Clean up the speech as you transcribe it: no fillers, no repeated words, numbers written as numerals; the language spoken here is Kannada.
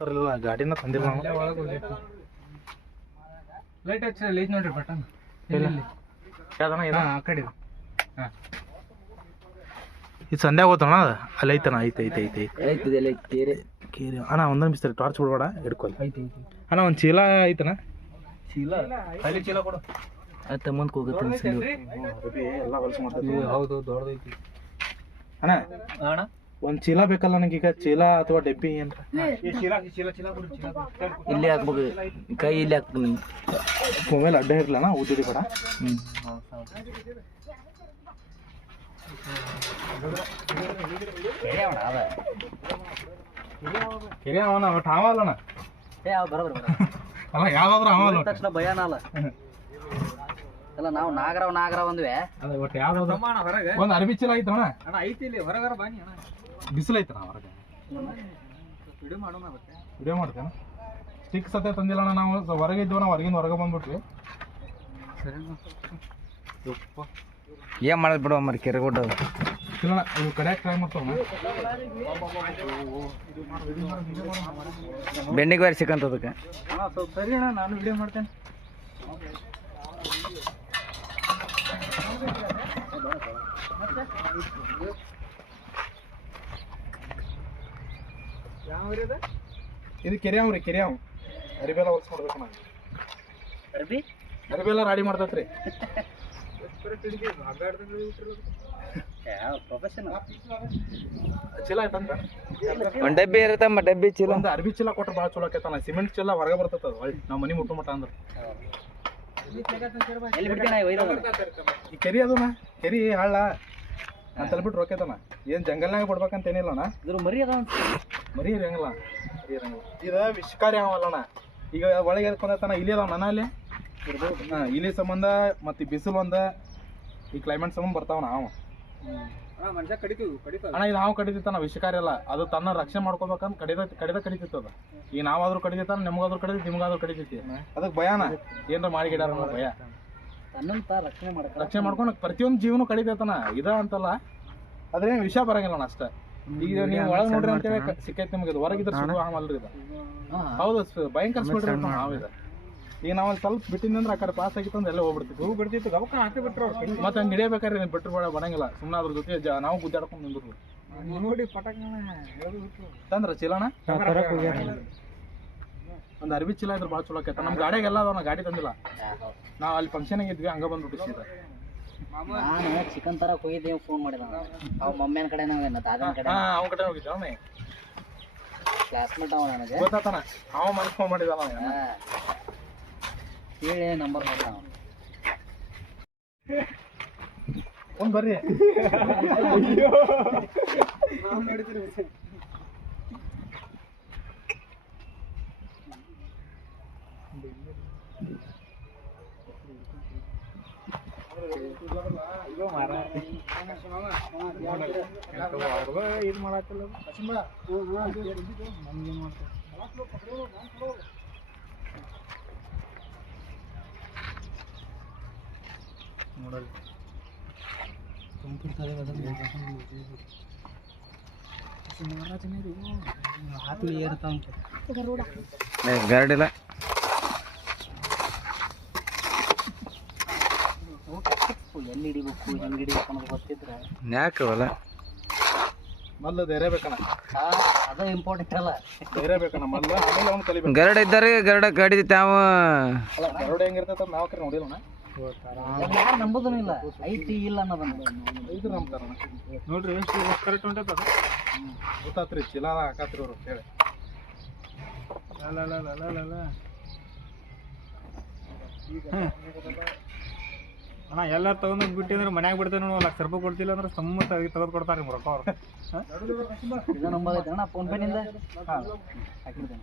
ಇಲ್ಲ ಗಾಡಿನ ತಂದಿಲ್ಲ ಲೈಟ್ ಹಚ್ಚ ಲೈಟ್ ನೋಡ್ರಿ ಬಟನ್ ಯಾವ್ದನ ಇದು ಆ ಕಡೆ ಹಾಂ ಇದು ಸಂಧ್ಯಾಗ ಹೋತಣ ಅಲ್ಲಿ ಐತಣ ಐತೆ ಐತೆ ಐತೆ ಐತದೆಲ್ಲ ಕೇರೆ ಕೇರಿ ಅಣ್ಣ ಒಂದೊಂದು ಬಿಸ್ತಾರೆ ಟಾರ್ಚ್ ಬಿಡ್ಬೇಡ ಹಿಡ್ಕೊಯ್ ಐತಿ ಅಣ್ಣ ಒಂದು ಚೀಲ ಐತಣ ಚೀಲ ಖಾಲಿ ಚೀಲ ಕೊಡು ಅದು ತಮ್ಮಂತ ಹೋಗುತ್ತೆ ಎಲ್ಲ ಹೊಲಸು ಮಾಡ್ತೀವಿ ಹೌದು ದೊಡ್ಡದೈತಿ ಅಣ್ಣ ಅಣ್ಣ ಒಂದು ಚೀಲ ಬೇಕಲ್ಲ ನನಗೀಗ ಚೀಲ ಅಥವಾ ಡೆಬ್ಬಿ ಏನ್ರ ಇಲ್ಲಿ ಹಾಕ್ಬೇಕು ಕೈ ಇಲ್ಲಿ ಹಾಕ್ಬೇಕು ನೀವು ಮೊಬೈಲ್ ಅಡ್ಡ ಇರ್ಲಣ್ಣ ಉದ್ದಿಡಿ ಬೇಡ ಕೆರೆ ಅವನ ಒಟ್ಟು ಅವಲ್ಲಣ್ಣ ಅಲ್ಲ ಯಾವ್ದಾದ್ರು ಅವಲ್ಲ ತಕ್ಷಣ ಭಯನ ಅಲ್ಲ ಅಲ್ಲ ನಾವು ನಾಗರಾವ್ ಅಂದ್ವಿ ಅದ ಒಟ್ಟು ಯಾವ್ದಾದ್ರು ಒಂದು ಅರ್ಬಿ ಚೀಲ ಐತಣ್ಣ ಅಣ್ಣ ಐತಿ ಇಲ್ಲಿ ಹೊರಗಾರ ಬಾನಿ ಅಣ್ಣ ಬಿಸಿಲು ಐತಣ್ಣ ಹೊರಗೆ ವಿಡಿಯೋ ಮಾಡೋಣ ಮತ್ತೆ ವಿಡಿಯೋ ಮಾಡ್ತೇನೆ ಸ್ಟಿಕ್ ಸತೆ ತಂದಿಲ್ಲ ಅಣ್ಣ ನಾವು ಹೊರಗೆ ಇದ್ದೀವಿ ನಾವು ಹೊರಗೆ ಬಂದ್ಬಿಟ್ವಿ ಏನ್ ಮಾಡೋದು ಬಿಡುವ ಮರಿ ಕೆರೆಗುಡ್ಡ ಇಲ್ಲ ಇವು ಕಡೆಯಾಗಿ ಟ್ರೈ ಮಾಡ್ತಾವ ಬೆಂಡಿಗೆ ಬೇರೆ ಸಿಕ್ಕಂತದಕ್ಕೆ ಸ್ವಲ್ಪ ಸರಿ ಅಣ್ಣ ನಾನು ವಿಡಿಯೋ ಮಾಡ್ತೇನೆ ಇದು ಕೆರೆಯಾವ್ ರೀ ಕೆರೆಯಾವ್ ಅರಿಬೆಲ್ಲ ಹೊಲ್ಸ್ ಮಾಡ್ಬೇಕು ನಾವು ಅರಿಬೆಲ್ಲ ರಾಡಿ ಮಾಡ್ತೈತ್ರಿ ಚೀಲ ಆಯ್ತಂತ ಒಂದು ಡಬ್ಬಿ ಇರುತ್ತಮ್ಮ ಡಬ್ಬಿ ಚೀಲ ಒಂದು ಅರ್ಬಿ ಚೀಲ ಕೊಟ್ರೆ ಭಾಳ ಚಲೋ ಆಕೈತಣ್ಣ ಸಿಮೆಂಟ್ ಚೀಲ ಹೊರಗೆ ಬರ್ತೈತೆ ಅದು ಹೊಳ್ಳಿ ನಾವು ಮನೆ ಮುಟ್ಟು ಮಟ್ಟ ಅಂದ್ರೆ ಈ ಕೆರಿ ಅದಣ್ಣ ಕೆರಿ ಹಳ್ಳ ಅಂತ ಬಿಟ್ಟು ರೊಕ್ಕೈತಣ್ಣ ಏನು ಜಂಗಲ್ನಾಗ ಬಿಡ್ಬೇಕಂತ ಏನಿಲ್ಲಣ್ಣ ಮರಿ ಅದ ಮರಿ ಇರಂಗಿಲ್ಲ ಇದು ವಿಷಕಾರಿ ಅವಲ್ಲಣ್ಣ ಈಗ ಒಳಗೆ ಎರ್ಕೊಂಡೈತಣ್ಣ ಇಲ್ಲಿ ಅದಾವ ನನ್ನ ಅಲ್ಲಿ ಹಾಂ ಇಲ್ಲಿ ಸಂಬಂಧ ಮತ್ತು ಬಿಸಿಲು ಒಂದು ಈ ಕ್ಲೈಮೇಟ್ ಸಂಬಂಧ ಬರ್ತಾವ ನಾವು ಅಣ್ಣ ಇದು ನಾವು ಕಡಿತಿತ್ತಾನ ವಿಷಕಾರಿ ಅಲ್ಲ ಅದು ತನ್ನ ರಕ್ಷಣೆ ಮಾಡ್ಕೋಬೇಕಂತ ಕಡಿತಿತ್ತದ ಈಗ ನಾವಾದ್ರೂ ಕಡಿತಾನ ನಿಮ್ಗಾದ್ರೂ ಕಡಿತೈತಿ ನಿಮ್ಗಾದ್ರೂ ಕಡಿತೈತಿ ಅದಕ್ಕೆ ಭಯನ ಏನ್ರ ಮಾಡಿಗಿಡಾರ ಭಯ ರಕ್ಷಣೆ ಮಾಡ್ಕೊಂಡು ಪ್ರತಿಯೊಂದು ಜೀವನ ಕಡಿತೈತನ ಇದ ಅಂತಲ್ಲ ಅದ್ರೇನು ವಿಷ ಬರಂಗಿಲ್ಲ ಅಷ್ಟ ಈಗ ನೀವು ಒಳಗೆ ನೋಡ್ರಿ ಅಂತೇಳಿ ಸಿಕ್ಕೈತಿ ನಿಮ್ಗೆ ಇದು ಹೊರಗಿದ್ರೆ ಸುಡು ಆಮಲ್ರಿ ಇದು ಹೌದು ಭಯಂಕರ ಸ್ಪೀಡ್ ನಾವಿದ ಈಗ ನಾವು ಅಲ್ಲಿ ಸ್ವಲ್ಪ ಬಿಟ್ಟಿಂದ್ರೆ ಆ ಕಡೆ ಪಾಸ್ ಆಗಿತ್ತು ಅಂದ್ರೆ ಎಲ್ಲ ಹೋಗ್ಬಿಡ್ತಿತ್ತು ಹೂ ಬಿಡ್ತಿತ್ತು ಗವಕ ಹಾಕಿ ಬಿಟ್ರು ಮತ್ತೆ ಹಂಗೆ ಹಿಡಿಯಬೇಕಾದ್ರೆ ಬಿಟ್ಟರು ಬೇಡ ಬರಂಗಿಲ್ಲ ಸುಮ್ಮನೆ ಅದ್ರ ಜೊತೆ ನಾವು ಗುದ್ದಾಡ್ಕೊಂಡು ನಿಂದ್ರು ನೋಡಿ ಪಟಕ್ ತಂದ್ರ ಚೀಲಣ್ಣ ಒಂದು ಅರ್ಬಿ ಚೀಲ ಇದ್ರೆ ಭಾಳ ಚಲೋ ಆಕೈತೆ ನಮ್ಮ ಗಾಡಿಯಾಗೆಲ್ಲ ಅದಾವ ಗಾಡಿ ತಂದಿಲ್ಲ ನಾವು ಅಲ್ಲಿ ಫಂಕ್ಷನ್ಗೆ ಇದ್ವಿ ಹಂಗ ಬಂದ್ಬಿಟ್ಟು ಸೀದಾ ನಾನು ಚಿಕನ್ ತರಕ್ಕೆ ಹೋಗಿದ್ದೆ ಫೋನ್ ಮಾಡಿದ ಅವ್ ಮಮ್ಮಿಯನ ಕಡೆ ದಾದನ ಕಡೆ ಅವನ ಕಡೆ ಹೋಗಿದ್ದೆ ಅವನೇ ಕ್ಲಾಸ್ಮೇಟ್ ಅವ ನನಗೆ ಗೊತ್ತಾತನ ಅವ ಮನೆ ಫೋನ್ ಮಾಡಿದ ಹೇಳಿ ನಂಬರ್ ಮಾಡ್ತಾವ ಒಂದು ಬರ್ರಿ ಇದು ಮಾಡತ್ತಿಲ್ಲ ಗಾಡಿಲ್ಲ ಎಲ್ಲಿ ಹಿಡಿಬೇಕು ಹೆಂಗೆ ಹಿಡಿಬೇಕು ಅನ್ನೋದು ಗೊತ್ತಿದ್ರೆ ಯಾಕವಲ್ಲ ಮೊದಲು ಧೈರ್ಯ ಬೇಕಣ್ಣ ಅದು ಇಂಪಾರ್ಟೆಂಟ್ ಅಲ್ಲ ಧೈರ್ಯ ಬೇಕಣ್ಣ ಮೊದಲು ಆಮೇಲೆ ಅವ್ನು ಕಲಿಬೇಕು ಗರಡ ಇದ್ದಾರೆ ಗರಡ ಕಡಿದ ಅಲ್ಲ ಗರುಡ ಹೆಂಗಿರ್ತೈತೆ ನಾವು ಕರೆ ನೋಡಿಲ್ಲಣ್ಣ ಯಾರು ನಂಬೋದೂ ಇಲ್ಲ ಐತಿ ಇಲ್ಲ ಅನ್ನೋದನ್ನ ಇದು ನಂಬ್ತಾರಣ್ಣ ನೋಡ್ರಿ ಎಷ್ಟು ಕರೆಕ್ಟ್ ಹೊಂಟೈತೆ ಅದು ಗೊತ್ತಾತ್ರಿ ಚೀಲ ಹಾಕತ್ರಿ ಅವ್ರು ಹೇಳಿ ಅಣ್ಣ ಎಲ್ಲ ತಗೊಂಡು ಬಿಟ್ಟಿದ್ರೆ ಮನ್ಯಾಗ ಬಿಡ್ತೇವೆ ನೋಡು ₹1,00,000 ಕೊಡ್ತಿಲ್ಲ ಅಂದ್ರೆ ಸಮ್ಮತ ತೆಗೆದು ಕೊಡ್ತಾರೆ ರೊಕ್ಕ ಅವ್ರು ಇದು ನಂಬೋದೈತೆ ಅಣ್ಣ ಫೋನ್ ಪೇನಿಂದ ಹಾಕಿರ್ತೇನೆ